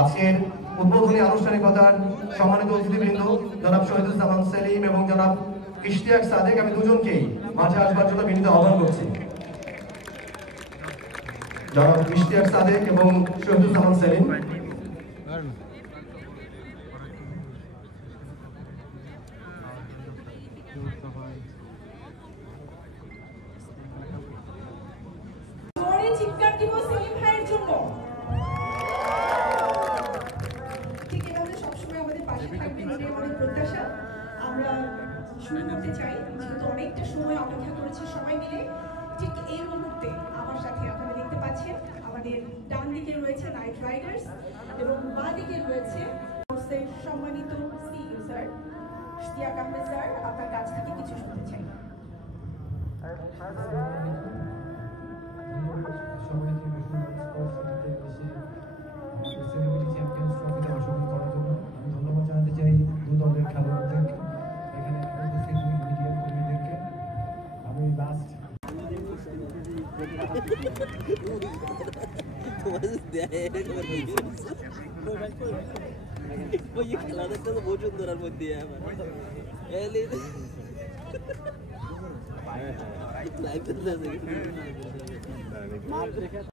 আজকের উদ্বোধনী আনুষ্ঠানিকতার সম্মানিত অতিথিবৃন্দ জনাব শহীদুজ্জামান সেলিম এবং জনাব ইশতিয়াক সাদেক, আমি দুজনকেই মাঝে আসবার জন্য বিনীত আহ্বান করছি। জনাব ইশতিয়াক সাদেক এবং শহীদুজ্জামান সেলিম। চিৎকার দিব সেলিম ভাইয়ের জন্য। ঠিক এভাবে সবসময় আমাদের পাশে থাকবেন, এটাই আমাদের প্রত্যাশা। আমরা শুরু করতে চাই, যেহেতু অনেকটা সময় অপেক্ষা করেছে সবাই মিলে। ঠিক এই মুহূর্তে আমার সাথে আপনারা দেখতে পাচ্ছেন আমাদের ডান দিকে রয়েছে নাইট রাইডার্স এবং বাঁ দিকে রয়েছে সম্মানিত CEO sir Ishtiaq Ahmed sir. আপনার কাছ থেকে কিছু শুনতে চাই। ধন্যবাদ জানাতে চাই দু দলের খেলোয়াড়দেরকে, এখানে উপস্থিত মিডিয়া কর্মীদেরকে। আমি লাস্ট খেলা দেখতে তো বহু সুন্দর আর মধ্যে